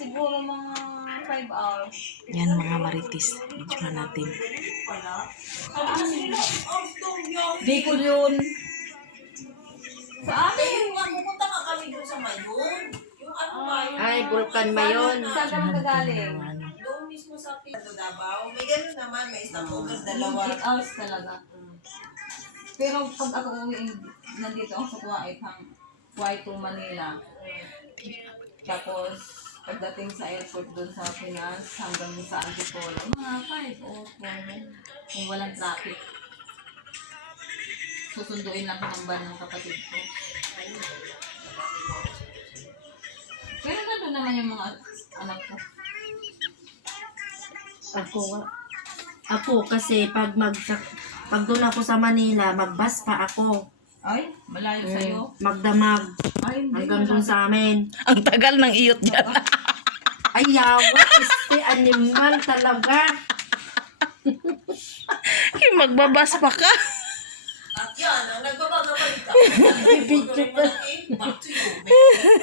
siguro mga 5 hours. Yan mga maritis. Medyo natin. Bicol yun. Sa amin. Pupunta ka kami doon sa Mayon. Yung ano ba? Ay, Vulcan ba yun? Saan ka nang gagaling? Doon mismo sa Davao. May gano'n naman. May stopover dalawa. 8 hours talaga. Pero pag ako uwi, nandito ako sa Kuwait to Manila. Tapos, pagdating sa airport doon sa Pinas, hanggang sa Antipolo, mga 5 o 4 kung walang traffic. Susunduin lang ko ng van ng kapatid ko. Pero gano'n naman yung mga anak ko. Ako kasi pag doon ako sa Manila, magbus pa ako. Ay, malayo sa'yo. Magdamag Ay, hindi hanggang doon sa amin. Ang tagal ng iyot dyan. Ay, yawa, animal talaga. Magbabas pa ka. At yan, ang nagbabaga balik ka. Bibidyo ka. Back to you.